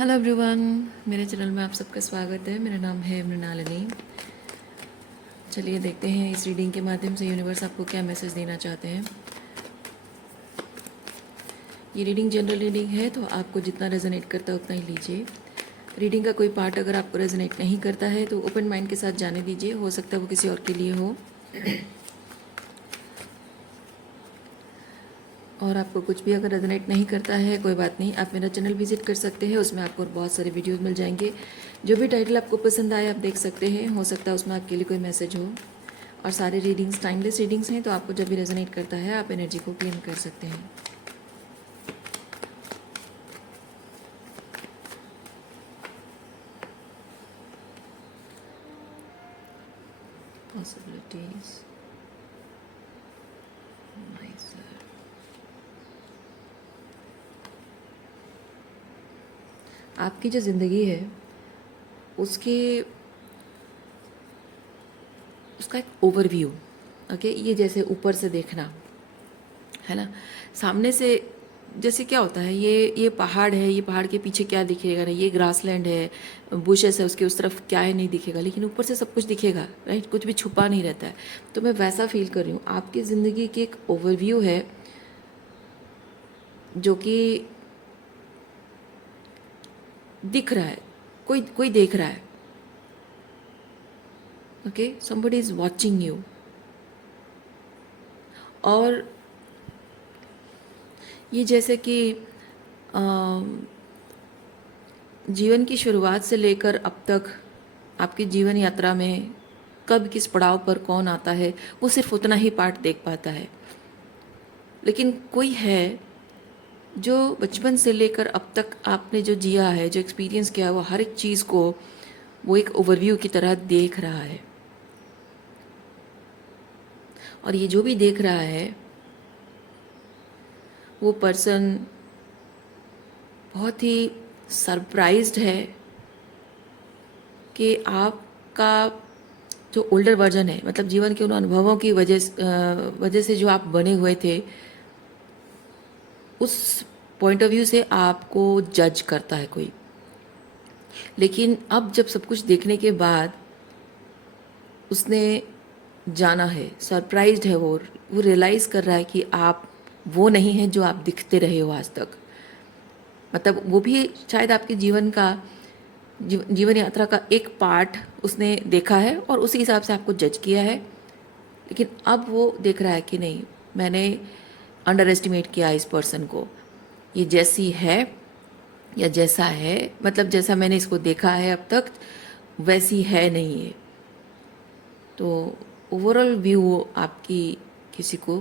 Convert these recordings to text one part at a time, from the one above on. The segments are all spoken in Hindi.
हेलो एवरीवन, मेरे चैनल में आप सबका स्वागत है। मेरा नाम है मृणालिनी। चलिए देखते हैं इस रीडिंग के माध्यम से यूनिवर्स आपको क्या मैसेज देना चाहते हैं। ये रीडिंग जनरल रीडिंग है, तो आपको जितना रेजोनेट करता है उतना ही लीजिए। रीडिंग का कोई पार्ट अगर आपको रेजोनेट नहीं करता है तो ओपन माइंड के साथ जाने दीजिए, हो सकता है वो किसी और के लिए हो। और आपको कुछ भी अगर रेजोनेट नहीं करता है कोई बात नहीं, आप मेरा चैनल विजिट कर सकते हैं। उसमें आपको बहुत सारे वीडियोस मिल जाएंगे। जो भी टाइटल आपको पसंद आए आप देख सकते हैं, हो सकता है उसमें आपके लिए कोई मैसेज हो। और सारे रीडिंग्स टाइमलेस रीडिंग्स हैं, तो आपको जब भी रेजोनेट करता है आप एनर्जी को क्लेम कर सकते हैं। पॉसिबिलिटीज आपकी जो ज़िंदगी है उसकी उसका एक ओवरव्यू, ओके। ये जैसे ऊपर से देखना है ना, सामने से। जैसे क्या होता है, ये पहाड़ है, ये पहाड़ के पीछे क्या दिखेगा ना, ये ग्रासलैंड है, बुशेस है, उसके उस तरफ क्या है नहीं दिखेगा, लेकिन ऊपर से सब कुछ दिखेगा, राइट। कुछ भी छुपा नहीं रहता है। तो मैं वैसा फील कर रही हूँ। आपकी ज़िंदगी की एक ओवरव्यू है जो कि दिख रहा है, कोई कोई देख रहा है, okay. Somebody is watching you. और ये जैसे कि जीवन की शुरुआत से लेकर अब तक आपकी जीवन यात्रा में कब किस पड़ाव पर कौन आता है, वो सिर्फ उतना ही पार्ट देख पाता है। लेकिन कोई है जो बचपन से लेकर अब तक आपने जो जिया है, जो एक्सपीरियंस किया है, वो हर एक चीज़ को वो एक ओवरव्यू की तरह देख रहा है। और ये जो भी देख रहा है वो पर्सन बहुत ही सरप्राइज्ड है कि आपका जो ओल्डर वर्जन है, मतलब जीवन के उन अनुभवों की वजह से जो आप बने हुए थे, उस पॉइंट ऑफ व्यू से आपको जज करता है कोई। लेकिन अब जब सब कुछ देखने के बाद उसने जाना है, सरप्राइज्ड है, वो रियलाइज़ कर रहा है कि आप वो नहीं हैं जो आप दिखते रहे हो आज तक। मतलब वो भी शायद आपके जीवन का जीवन यात्रा का एक पार्ट उसने देखा है और उसी हिसाब से आपको जज किया है। लेकिन अब वो देख रहा है कि नहीं, मैंने अंडर एस्टिमेट किया इस पर्सन को। ये जैसी है या जैसा है, मतलब जैसा मैंने इसको देखा है अब तक, वैसी है नहीं है। तो ओवरऑल व्यू आपकी किसी को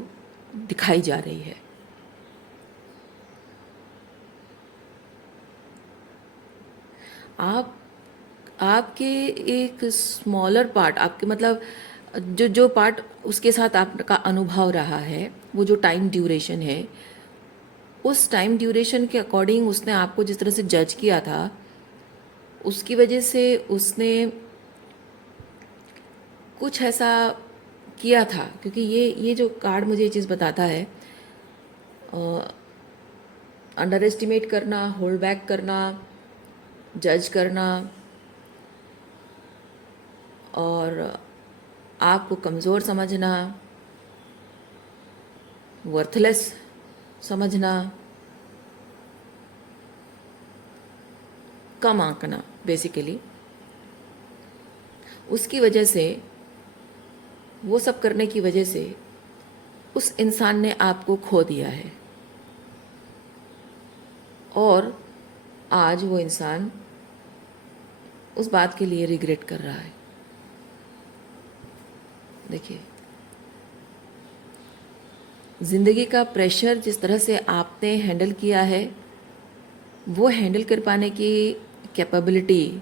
दिखाई जा रही है। आप आपके एक स्मॉलर पार्ट, आपके मतलब जो जो पार्ट उसके साथ आपका अनुभव रहा है, वो जो टाइम ड्यूरेशन है, उस टाइम ड्यूरेशन के अकॉर्डिंग उसने आपको जिस तरह से जज किया था, उसकी वजह से उसने कुछ ऐसा किया था। क्योंकि ये जो कार्ड मुझे ये चीज़ बताता है, अंडर एस्टिमेट करना, होल्ड बैक करना, जज करना और आपको कमज़ोर समझना, वर्थलेस समझना, कम आंकना, बेसिकली उसकी वजह से, वो सब करने की वजह से उस इंसान ने आपको खो दिया है। और आज वो इंसान उस बात के लिए रिग्रेट कर रहा है। देखिए, ज़िंदगी का प्रेशर जिस तरह से आपने हैंडल किया है, वो हैंडल कर पाने की कैपेबिलिटी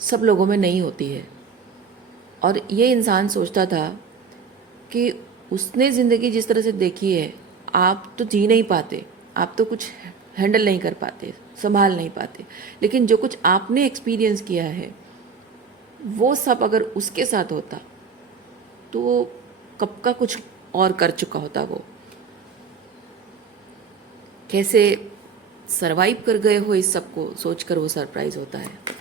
सब लोगों में नहीं होती है। और ये इंसान सोचता था कि उसने ज़िंदगी जिस तरह से देखी है, आप तो जी नहीं पाते, आप तो कुछ हैंडल नहीं कर पाते, संभाल नहीं पाते। लेकिन जो कुछ आपने एक्सपीरियंस किया है, वो सब अगर उसके साथ होता तो वो कब का कुछ और कर चुका होता। वो कैसे सरवाइव कर गए हो इस सब को सोचकर वो सरप्राइज होता है।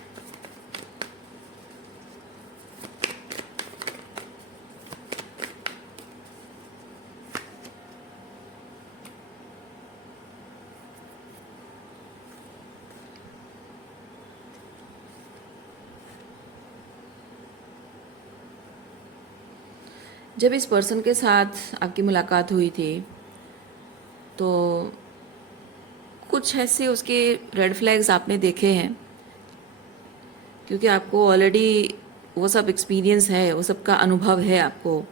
जब इस पर्सन के साथ आपकी मुलाकात हुई थी तो कुछ ऐसे उसके रेड फ्लैग्स आपने देखे हैं, क्योंकि आपको ऑलरेडी वो सब एक्सपीरियंस है, वो सब का अनुभव है आपको।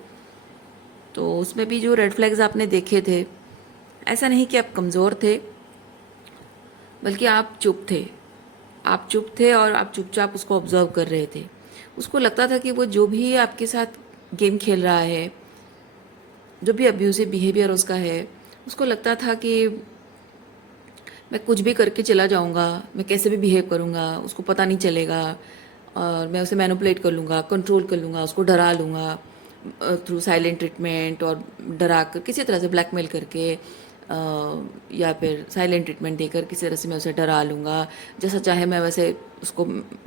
तो उसमें भी जो रेड फ्लैग्स आपने देखे थे, ऐसा नहीं कि आप कमज़ोर थे, बल्कि आप चुप थे। आप चुप थे और आप चुपचाप उसको ऑब्जर्व कर रहे थे। उसको लगता था कि वो जो भी आपके साथ गेम खेल रहा है, जो भी अब्यूजिव बिहेवियर उसका है, उसको लगता था कि मैं कुछ भी करके चला जाऊंगा, मैं कैसे भी बिहेव करूंगा, उसको पता नहीं चलेगा और मैं उसे मैनिपुलेट कर लूँगा, कंट्रोल कर लूँगा, उसको डरा लूँगा थ्रू साइलेंट ट्रीटमेंट, और डरा कर किसी तरह से ब्लैकमेल करके या फिर साइलेंट ट्रीटमेंट देकर किसी तरह से मैं उसे डरा लूँगा, जैसा चाहे मैं वैसे उसको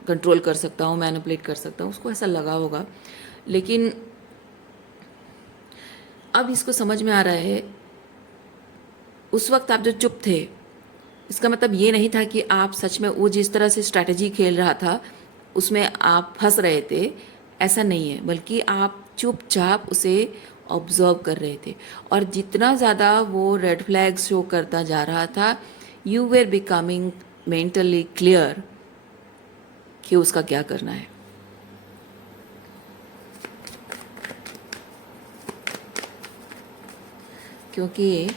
कंट्रोल कर सकता हूँ, मैनिपुलेट कर सकता हूँ। उसको ऐसा लगा होगा। लेकिन अब इसको समझ में आ रहा है, उस वक्त आप जो चुप थे, इसका मतलब ये नहीं था कि आप सच में वो जिस तरह से स्ट्रैटेजी खेल रहा था उसमें आप फंस रहे थे, ऐसा नहीं है, बल्कि आप चुपचाप उसे ऑब्जर्व कर रहे थे। और जितना ज़्यादा वो रेड फ्लैग शो करता जा रहा था, you were becoming mentally clear कि उसका क्या करना है। क्योंकि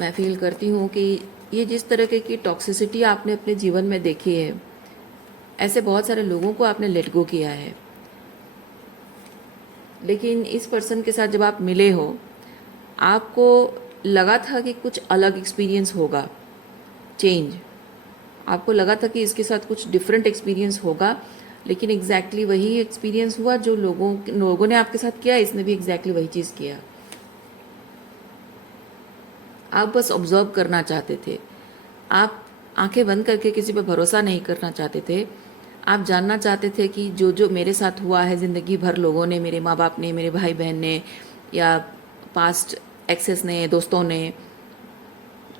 मैं फील करती हूँ कि ये जिस तरह की टॉक्सिसिटी आपने अपने जीवन में देखी है, ऐसे बहुत सारे लोगों को आपने लेट गो किया है। लेकिन इस पर्सन के साथ जब आप मिले हो, आपको लगा था कि कुछ अलग एक्सपीरियंस होगा, चेंज। आपको लगा था कि इसके साथ कुछ डिफरेंट एक्सपीरियंस होगा, लेकिन एग्जैक्टली वही एक्सपीरियंस हुआ जो लोगों ने आपके साथ किया, इसने भी एग्जैक्टली वही चीज़ किया। आप बस ऑब्जर्व करना चाहते थे। आप आंखें बंद करके किसी पर भरोसा नहीं करना चाहते थे। आप जानना चाहते थे कि जो जो मेरे साथ हुआ है ज़िंदगी भर, लोगों ने, मेरे माँ बाप ने, मेरे भाई बहन ने, या पास्ट एक्सेस ने, दोस्तों ने,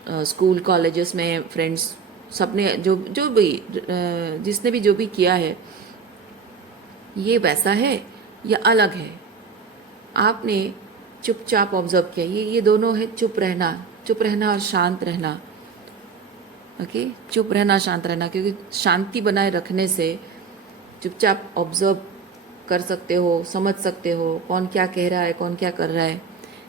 स्कूल कॉलेजेस में फ्रेंड्स, सबने जो जो भी जिसने भी जो भी किया है, ये वैसा है या अलग है। आपने चुपचाप ऑब्जर्व किया। ये दोनों है, चुप रहना और शांत रहना। ओके, चुप रहना, शांत रहना, क्योंकि शांति बनाए रखने से चुपचाप ऑब्जर्व कर सकते हो, समझ सकते हो कौन क्या कह रहा है, कौन क्या कर रहा है।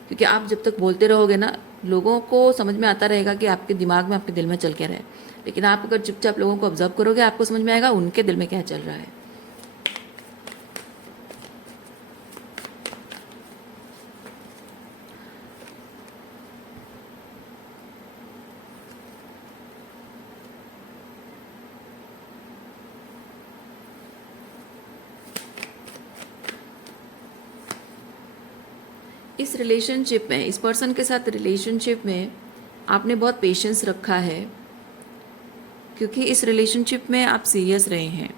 क्योंकि आप जब तक बोलते रहोगे ना, लोगों को समझ में आता रहेगा कि आपके दिमाग में, आपके दिल में चल क्या रहा है। लेकिन आप अगर चुपचाप लोगों को ऑब्जर्व करोगे, आपको समझ में आएगा उनके दिल में क्या चल रहा है। इस रिलेशनशिप में, इस पर्सन के साथ रिलेशनशिप में आपने बहुत पेशेंस रखा है, क्योंकि इस रिलेशनशिप में आप सीरियस रहे हैं।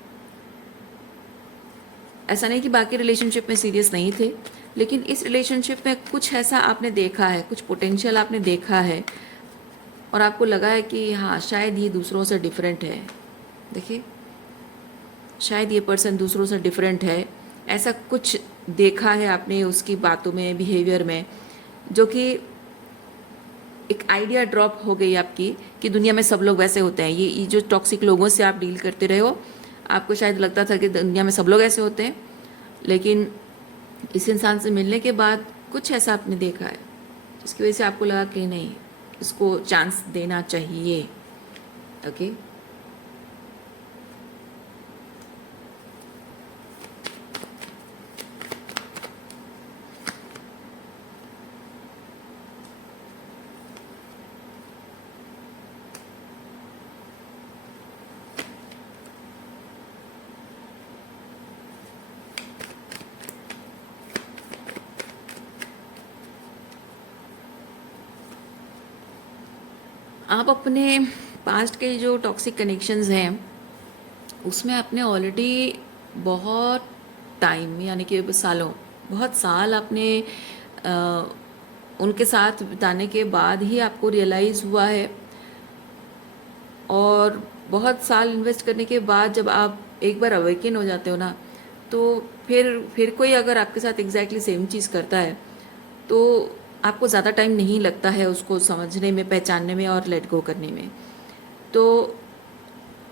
ऐसा नहीं कि बाकी रिलेशनशिप में सीरियस नहीं थे, लेकिन इस रिलेशनशिप में कुछ ऐसा आपने देखा है, कुछ पोटेंशियल आपने देखा है, और आपको लगा है कि हाँ, शायद ये दूसरों से डिफरेंट है। देखिए, शायद ये पर्सन दूसरों से डिफरेंट है, ऐसा कुछ देखा है आपने उसकी बातों में, बिहेवियर में, जो कि एक आइडिया ड्रॉप हो गई आपकी कि दुनिया में सब लोग वैसे होते हैं। ये जो टॉक्सिक लोगों से आप डील करते रहे हो, आपको शायद लगता था कि दुनिया में सब लोग ऐसे होते हैं, लेकिन इस इंसान से मिलने के बाद कुछ ऐसा आपने देखा है जिसकी वजह से आपको लगा कि नहीं, इसको चांस देना चाहिए। ओके, आप अपने पास्ट के जो टॉक्सिक कनेक्शंस हैं उसमें आपने ऑलरेडी बहुत टाइम यानी कि सालों बहुत साल आपने उनके साथ बिताने के बाद ही आपको रियलाइज़ हुआ है, और बहुत साल इन्वेस्ट करने के बाद जब आप एक बार अवेकन हो जाते हो ना, तो फिर कोई अगर आपके साथ एग्जैक्टली सेम चीज़ करता है तो आपको ज़्यादा टाइम नहीं लगता है उसको समझने में, पहचानने में और लेट गो करने में। तो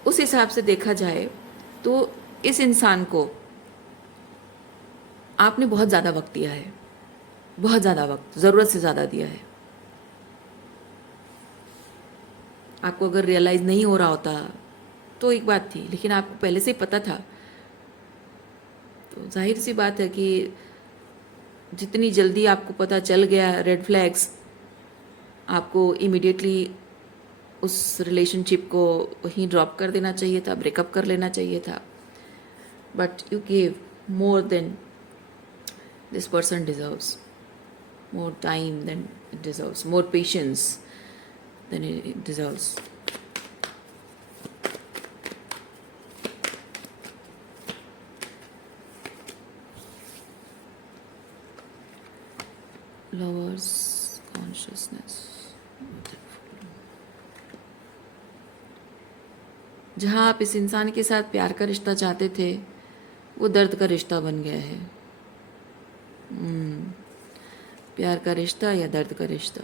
उस हिसाब से देखा जाए तो इस इंसान को आपने बहुत ज़्यादा वक्त दिया है, बहुत ज़्यादा वक्त, ज़रूरत से ज़्यादा दिया है। आपको अगर रियलाइज़ नहीं हो रहा होता तो एक बात थी, लेकिन आपको पहले से ही पता था। तो जाहिर सी बात है कि जितनी जल्दी आपको पता चल गया रेड फ्लैग्स, आपको इमीडिएटली उस रिलेशनशिप को वहीं ड्रॉप कर देना चाहिए था, ब्रेकअप कर लेना चाहिए था। But you give more than this person deserves, more time than it deserves, more patience than it deserves. Lovers consciousness. जहाँ आप इस इंसान के साथ प्यार का रिश्ता चाहते थे वो दर्द का रिश्ता बन गया है। प्यार का रिश्ता या दर्द का रिश्ता,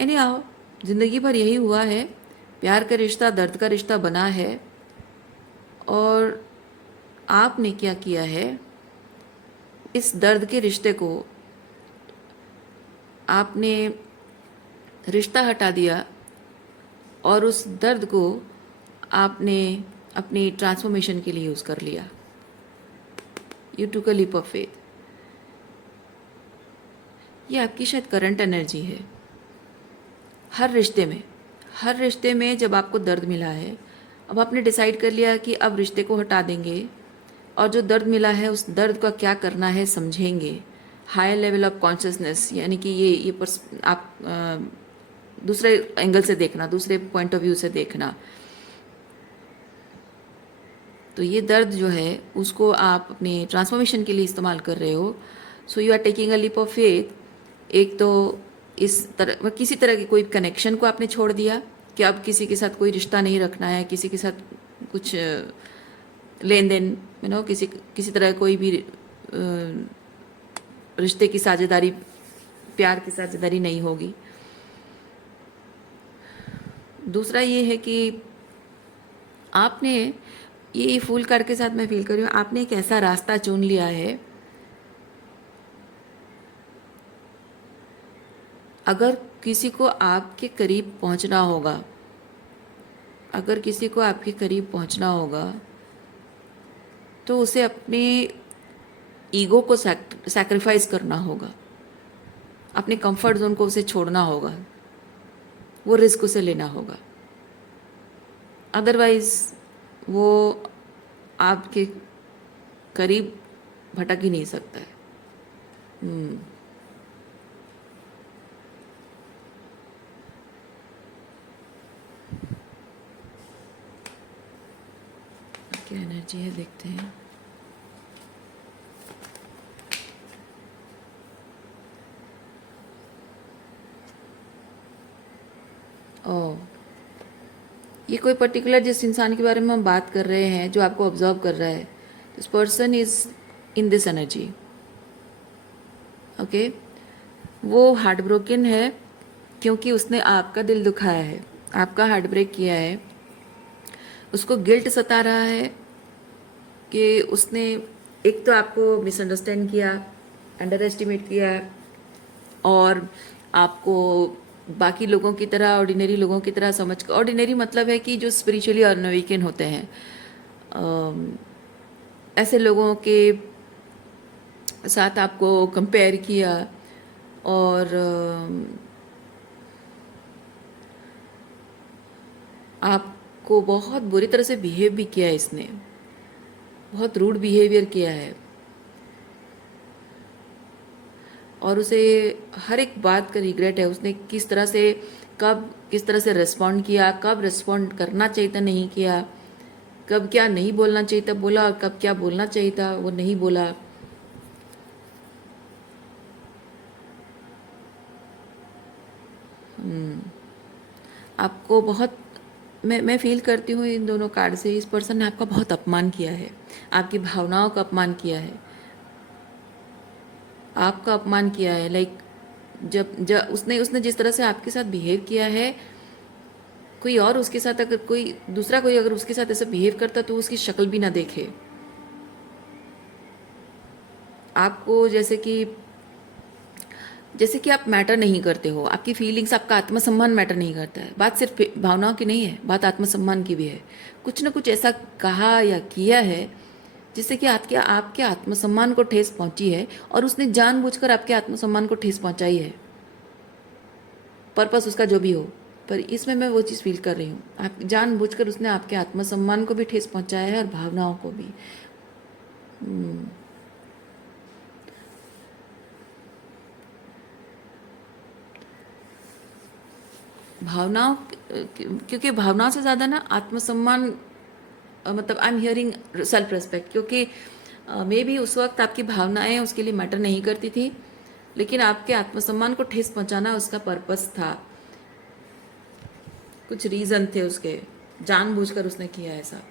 एनीहाउ ज़िंदगी भर यही हुआ है, प्यार का रिश्ता दर्द का रिश्ता बना है। और आपने क्या किया है, इस दर्द के रिश्ते को आपने रिश्ता हटा दिया और उस दर्द को आपने अपनी ट्रांसफॉर्मेशन के लिए यूज़ कर लिया। You took a leap of faith. ये आपकी शायद करंट एनर्जी है। हर रिश्ते में जब आपको दर्द मिला है, अब आपने डिसाइड कर लिया कि अब रिश्ते को हटा देंगे और जो दर्द मिला है उस दर्द का क्या करना है समझेंगे। हायर लेवल ऑफ कॉन्शियसनेस, यानी कि आप दूसरे एंगल से देखना, दूसरे पॉइंट ऑफ व्यू से देखना। तो ये दर्द जो है उसको आप अपने ट्रांसफॉर्मेशन के लिए इस्तेमाल कर रहे हो। So you are taking a leap of faith. एक तो इस तरह किसी तरह के कोई कनेक्शन को आपने छोड़ दिया कि अब किसी के साथ कोई रिश्ता नहीं रखना है, किसी के साथ कुछ लेन देन किसी तरह कोई भी रिश्ते की साझेदारी, प्यार की साझेदारी नहीं होगी। दूसरा ये है कि आपने ये फूल कार्ड के साथ मैं फील कर रही हूँ, आपने एक ऐसा रास्ता चुन लिया है, अगर किसी को आपके करीब पहुंचना होगा, अगर किसी को आपके करीब पहुंचना होगा तो उसे अपने ईगो को सैक्रिफाइस करना होगा, अपने कंफर्ट जोन को उसे छोड़ना होगा, वो रिस्क उसे लेना होगा। अदरवाइज वो आपके करीब भटक ही नहीं सकता है। क्या एनर्जी है देखते हैं। ओह, ये कोई पर्टिकुलर जिस इंसान के बारे में हम बात कर रहे हैं जो आपको ऑब्जर्व कर रहा है, this person is in this energy. Okay, वो हार्ट ब्रोकन है क्योंकि उसने आपका दिल दुखाया है, आपका हार्ट ब्रेक किया है। उसको गिल्ट सता रहा है कि उसने एक तो आपको मिसअंडरस्टैंड किया, अंडर एस्टिमेट किया, और आपको बाकी लोगों की तरह, ऑर्डिनरी लोगों की तरह समझ, ऑर्डिनरी मतलब है कि जो स्पिरिचुअली अनअवेकन होते हैं, ऐसे लोगों के साथ आपको कंपेयर किया और आपको बहुत बुरी तरह से बिहेव भी किया है। इसने बहुत रूड बिहेवियर किया है और उसे हर एक बात का रिग्रेट है। उसने किस तरह से कब किस तरह से रिस्पॉन्ड किया, कब रिस्पॉन्ड करना चाहिए था नहीं किया, कब क्या नहीं बोलना चाहिए था बोला और कब क्या बोलना चाहिए था वो नहीं बोला। आपको बहुत मैं फील करती हूँ इन दोनों कार्ड से इस पर्सन ने आपका बहुत अपमान किया है, आपकी भावनाओं का अपमान किया है, आपका अपमान किया है। लाइक जब उसने उसने जिस तरह से आपके साथ बिहेव किया है, कोई और उसके साथ अगर कोई दूसरा कोई अगर उसके साथ ऐसा बिहेव करता तो उसकी शक्ल भी ना देखे। आपको जैसे कि आप मैटर नहीं करते हो, आपकी फीलिंग्स, आपका आत्मसम्मान मैटर नहीं करता है। बात सिर्फ भावनाओं की नहीं है, बात आत्मसम्मान की भी है। कुछ ना कुछ ऐसा कहा या किया है जिससे कि आपके आत्मसम्मान को ठेस पहुंची है और उसने जानबूझकर आपके आत्मसम्मान को ठेस पहुंचाई है, पर्पस उसका जो भी हो। पर इसमें मैं वो चीज़ फील कर रही हूँ, आप जानबूझकर उसने आपके आत्मसम्मान को भी ठेस पहुंचाया है और भावनाओं को भी। भावनाओं क्योंकि भावनाओं से ज़्यादा ना आत्मसम्मान, मतलब I am hearing self respect, क्योंकि मे भी उस वक्त आपकी भावनाएं उसके लिए मैटर नहीं करती थी, लेकिन आपके आत्मसम्मान को ठेस पहुंचाना उसका पर्पस था, कुछ रीज़न थे उसके, जानबूझकर उसने किया ऐसा।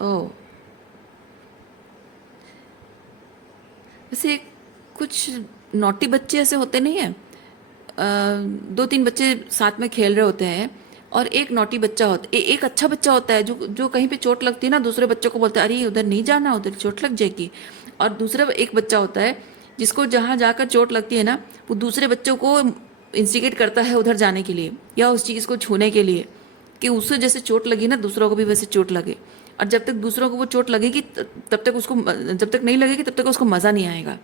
ओह, वैसे कुछ नॉटी बच्चे ऐसे होते नहीं है, दो तीन बच्चे साथ में खेल रहे होते हैं और एक नॉटी बच्चा होता है, एक अच्छा बच्चा होता है जो जो कहीं पे चोट लगती है ना दूसरे बच्चों को बोलता है अरे उधर नहीं जाना, उधर चोट लग जाएगी। और दूसरा एक बच्चा होता है जिसको जहाँ जाकर चोट लगती है ना वो दूसरे बच्चों को इंस्टिगेट करता है उधर जाने के लिए या उस चीज़ को छूने के लिए, कि उससे जैसे चोट लगी ना दूसरों को भी वैसे चोट लगे। और जब तक दूसरों को वो चोट लगेगी तब तक उसको, जब तक नहीं लगेगी तब तक उसको मज़ा नहीं आएगा।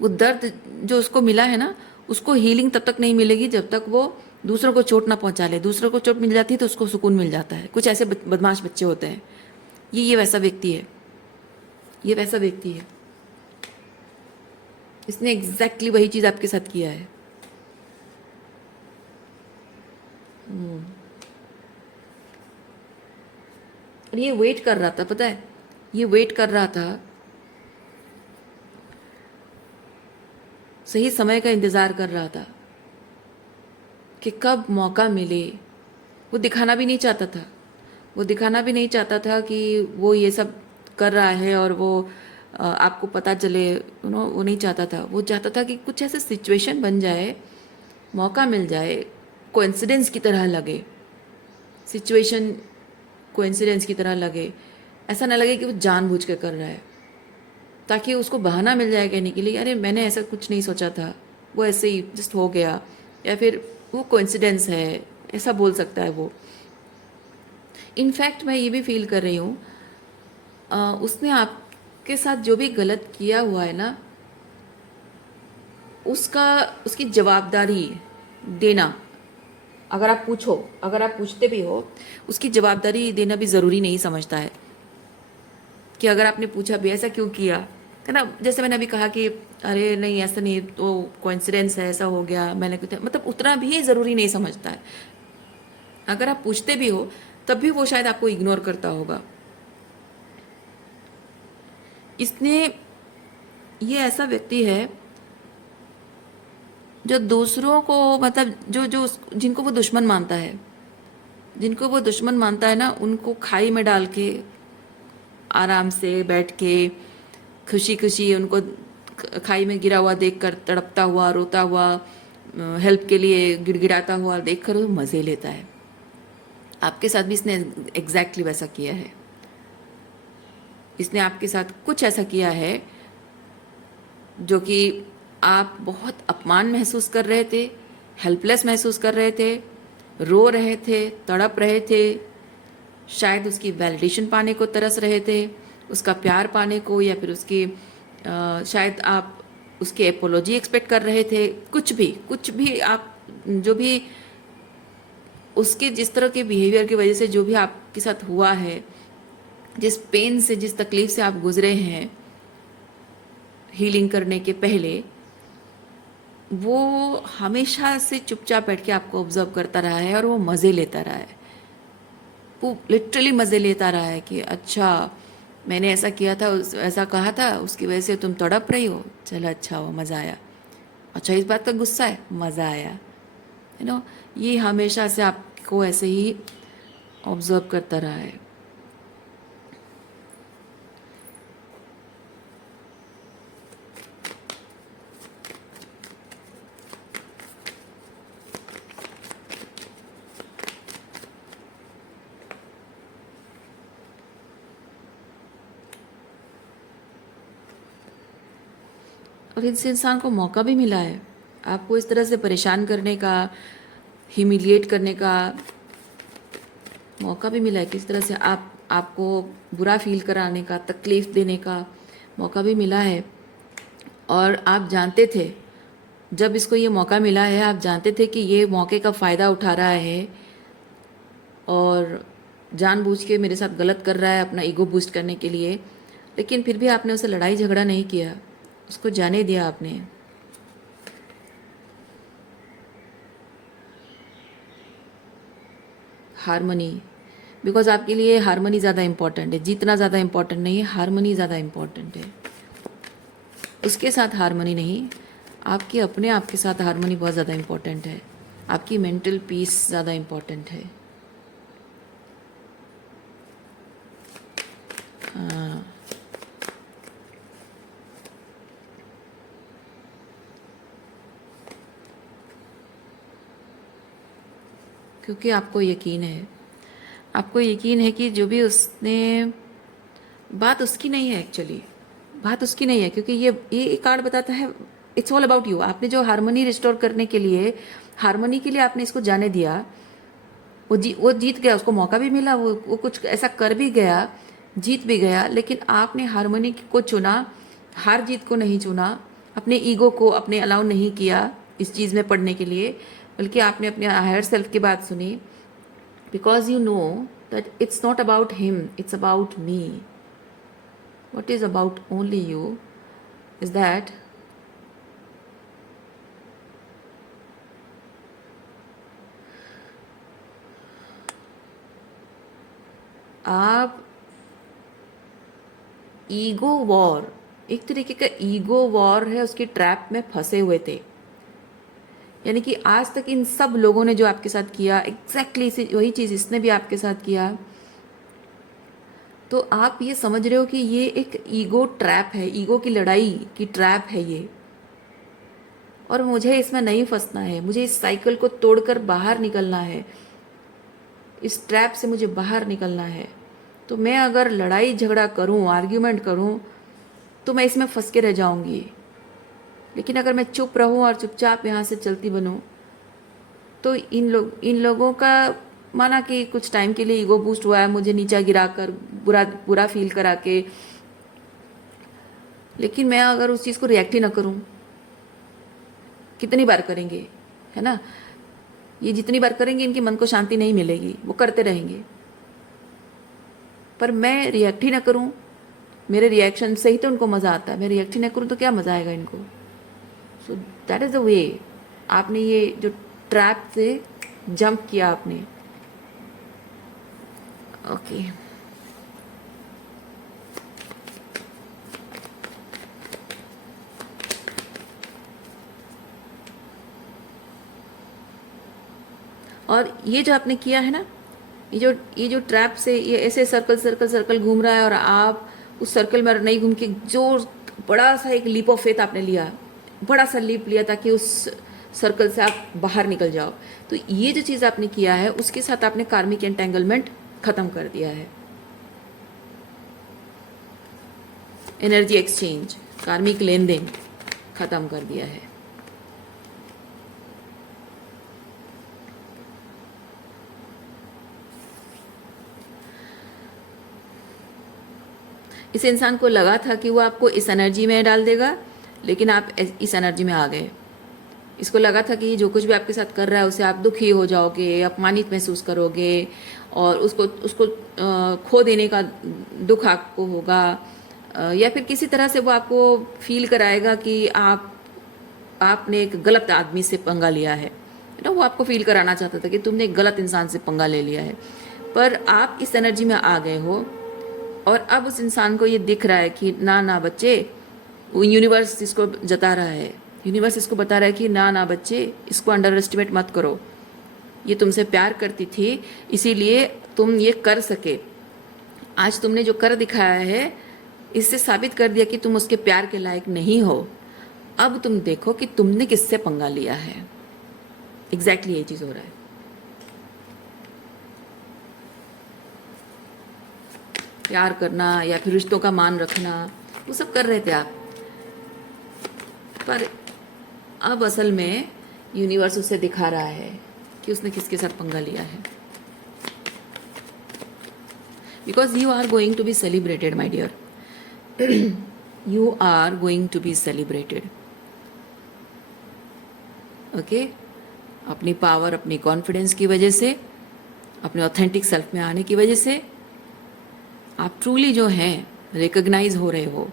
वो दर्द जो उसको मिला है ना उसको हीलिंग तब तक नहीं मिलेगी जब तक वो दूसरों को चोट ना पहुंचा ले। दूसरों को चोट मिल जाती है तो उसको सुकून मिल जाता है। कुछ ऐसे बदमाश बच्चे होते हैं। ये वैसा व्यक्ति है, ये वैसा व्यक्ति है। इसने एग्जैक्टली वही चीज़ आपके साथ किया है। और ये वेट कर रहा था, पता है, ये वेट कर रहा था, सही समय का इंतज़ार कर रहा था कि कब मौका मिले। वो दिखाना भी नहीं चाहता था, वो दिखाना भी नहीं चाहता था कि वो ये सब कर रहा है और वो आपको पता चले, वो नहीं चाहता था। वो चाहता था कि कुछ ऐसे सिचुएशन बन जाए, मौका मिल जाए, कोइंसिडेंस की तरह लगे, सिचुएशन कोइंसिडेंस की तरह लगे, ऐसा ना लगे कि वो जानबूझ के कर रहा है, ताकि उसको बहाना मिल जाए कहने के लिए अरे मैंने ऐसा कुछ नहीं सोचा था, वो ऐसे ही जस्ट हो गया, या फिर वो कोइंसिडेंस है, ऐसा बोल सकता है वो। इनफैक्ट मैं ये भी फील कर रही हूँ, उसने आपके साथ जो भी गलत किया हुआ है ना उसकी जवाबदारी देना, अगर आप पूछो, अगर आप पूछते भी हो, उसकी जवाबदारी देना भी ज़रूरी नहीं समझता है। कि अगर आपने पूछा भी ऐसा क्यों किया है ना, जैसे मैंने अभी कहा कि अरे नहीं ऐसा नहीं, तो कोइंसिडेंस है, ऐसा हो गया, मैंने कुछ, मतलब उतना भी ज़रूरी नहीं समझता है। अगर आप पूछते भी हो तब भी वो शायद आपको इग्नोर करता होगा। इसने, ये ऐसा व्यक्ति है जो दूसरों को, मतलब जो जो जिनको वो दुश्मन मानता है, जिनको वो दुश्मन मानता है ना, उनको खाई में डाल के आराम से बैठ के खुशी खुशी उनको खाई में गिरा हुआ देखकर तड़पता हुआ, रोता हुआ, हेल्प के लिए गिड़गिड़ाता हुआ देखकर वो मज़े लेता है। आपके साथ भी इसने एग्जैक्टली वैसा किया है। इसने आपके साथ कुछ ऐसा किया है जो कि आप बहुत अपमान महसूस कर रहे थे, हेल्पलेस महसूस कर रहे थे, रो रहे थे, तड़प रहे थे, शायद उसकी वैलिडेशन पाने को तरस रहे थे, उसका प्यार पाने को, या फिर उसकी शायद आप उसकी एपोलॉजी एक्सपेक्ट कर रहे थे, कुछ भी आप जो भी उसके जिस तरह के बिहेवियर की वजह से जो भी आपके साथ हुआ है, जिस पेन से, जिस तकलीफ से आप गुजरे हैं हीलिंग करने के पहले, वो हमेशा से चुपचाप बैठ के आपको ऑब्जर्व करता रहा है और वो मज़े लेता रहा है। वो लिटरली मज़े लेता रहा है कि अच्छा मैंने ऐसा किया था, ऐसा कहा था, उसकी वजह से तुम तड़प रही हो, चलो अच्छा हुआ, मज़ा आया, अच्छा इस बात का गुस्सा है, मज़ा आया, ये हमेशा से आपको ऐसे ही ऑब्जर्व करता रहा है। और इस इंसान को मौका भी मिला है आपको इस तरह से परेशान करने का, ह्यूमिलिएट करने का मौका भी मिला है, किस तरह से आपको बुरा फील कराने का, तकलीफ़ देने का मौका भी मिला है। और आप जानते थे, जब इसको ये मौका मिला है, आप जानते थे कि ये मौके का फ़ायदा उठा रहा है और जानबूझ के मेरे साथ गलत कर रहा है अपना ईगो बूस्ट करने के लिए, लेकिन फिर भी आपने उसे लड़ाई झगड़ा नहीं किया, उसको जाने दिया आपने। हारमनी, बिकॉज आपके लिए हारमनी ज़्यादा इम्पॉर्टेंट है, जीतना ज़्यादा इम्पॉर्टेंट नहीं है, हारमनी ज़्यादा इम्पॉर्टेंट है। उसके साथ हारमनी नहीं, आपके अपने आप के साथ हारमनी बहुत ज़्यादा इम्पॉर्टेंट है, आपकी मेंटल पीस ज़्यादा इम्पॉर्टेंट है। हाँ, क्योंकि आपको यकीन है कि जो भी उसने, बात उसकी नहीं है, एक्चुअली बात उसकी नहीं है, क्योंकि ये कार्ड बताता है इट्स ऑल अबाउट यू। आपने जो हारमनी रिस्टोर करने के लिए, हारमनी के लिए आपने इसको जाने दिया, वो जीत गया, उसको मौका भी मिला, वो कुछ ऐसा कर भी गया, जीत भी गया, लेकिन आपने हारमोनी को चुना, हार जीत को नहीं चुना, अपने ईगो को अपने अलाउ नहीं किया इस चीज़ में पढ़ने के लिए, बल्कि आपने अपने हायर सेल्फ की बात सुनी, because you know that it's not about him, it's about me. What is about only you is that आप ईगो वॉर, एक तरीके का ईगो वॉर है, उसकी ट्रैप में फंसे हुए थे। यानी कि आज तक इन सब लोगों ने जो आपके साथ किया, एग्जैक्टली वही चीज़ इसने भी आपके साथ किया। तो आप ये समझ रहे हो कि ये एक ईगो ट्रैप है, ईगो की लड़ाई की ट्रैप है ये, और मुझे इसमें नहीं फंसना है, मुझे इस साइकिल को तोड़कर बाहर निकलना है, इस ट्रैप से मुझे बाहर निकलना है। तो मैं अगर लड़ाई झगड़ा करूं, आर्ग्यूमेंट करूं, तो मैं इसमें फंस के रह जाऊंगी। लेकिन अगर मैं चुप रहूं और चुपचाप यहाँ से चलती बनूं, तो इन लोगों का माना कि कुछ टाइम के लिए ईगो बूस्ट हुआ है, मुझे नीचा गिरा कर, बुरा फील करा के, लेकिन मैं अगर उस चीज़ को रिएक्ट ही ना करूं, कितनी बार करेंगे, है ना, ये जितनी बार करेंगे इनके मन को शांति नहीं मिलेगी, वो करते रहेंगे। पर मैं रिएक्ट ही ना करूं, मेरे रिएक्शन से ही तो उनको मज़ा आता है, मैं रिएक्ट ही ना करूं तो क्या मज़ा आएगा इनको। So that is the way. आपने ये जो ट्रैप से जंप किया आपने, ओके। और ये जो आपने किया है ना, ये जो ट्रैप से ये ऐसे सर्कल सर्कल सर्कल घूम रहा है, और आप उस सर्कल में नहीं घूम के जो बड़ा सा एक लीप ऑफ फेथ आपने लिया, बड़ा सा लीप लिया ताकि उस सर्कल से आप बाहर निकल जाओ। तो ये जो चीज़ आपने किया है, उसके साथ आपने कार्मिक एंटेंगलमेंट ख़त्म कर दिया है, एनर्जी एक्सचेंज, कार्मिक लेन देन ख़त्म कर दिया है। इस इंसान को लगा था कि वो आपको इस एनर्जी में डाल देगा, लेकिन आप इस एनर्जी में आ गए। इसको लगा था कि जो कुछ भी आपके साथ कर रहा है उससे आप दुखी हो जाओगे, अपमानित महसूस करोगे और उसको उसको खो देने का दुख आपको होगा, या फिर किसी तरह से वो आपको फील कराएगा कि आपने एक गलत आदमी से पंगा लिया है ना। वो आपको फील कराना चाहता था कि तुमने एक गलत इंसान से पंगा ले लिया है, पर आप इस एनर्जी में आ गए हो और अब उस इंसान को ये दिख रहा है कि ना ना बच्चे, वो यूनिवर्स इसको जता रहा है, यूनिवर्स इसको बता रहा है कि ना ना बच्चे, इसको अंडर एस्टिमेट मत करो, ये तुमसे प्यार करती थी इसीलिए तुम ये कर सके। आज तुमने जो कर दिखाया है इससे साबित कर दिया कि तुम उसके प्यार के लायक नहीं हो। अब तुम देखो कि तुमने किससे पंगा लिया है। एग्जैक्टली ये चीज हो रहा है। प्यार करना या फिर रिश्तों का मान रखना, वो सब कर रहे थे आप, पर अब असल में यूनिवर्स उसे दिखा रहा है कि उसने किसके साथ पंगा लिया है। Because you are going to be celebrated my dear, you are going to be celebrated. Okay, अपनी पावर, अपनी कॉन्फिडेंस की वजह से, अपने ऑथेंटिक सेल्फ में आने की वजह से आप ट्रूली जो हैं रिकग्नाइज हो रहे हो,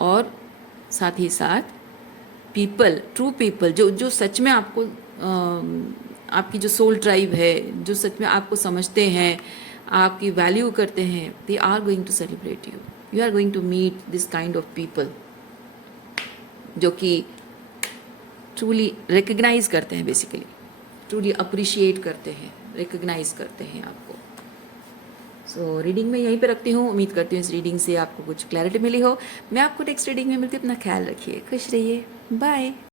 और साथ ही साथ पीपल, ट्रू पीपल जो जो सच में आपको आपकी जो सोल ट्राइब है, जो सच में आपको समझते हैं, आपकी वैल्यू करते हैं, they are going to celebrate you. You are going to meet this kind of people जो कि ट्रूली रिकग्नाइज करते हैं, बेसिकली ट्रूली अप्रिशिएट करते हैं, रिकग्नाइज करते हैं आपको। सो रीडिंग में यहीं पे रखती हूँ। उम्मीद करती हूँ इस रीडिंग से आपको कुछ क्लैरिटी मिली हो। मैं आपको नेक्स्ट रीडिंग में मिलती हूँ। अपना ख्याल रखिए, खुश रहिए, बाय।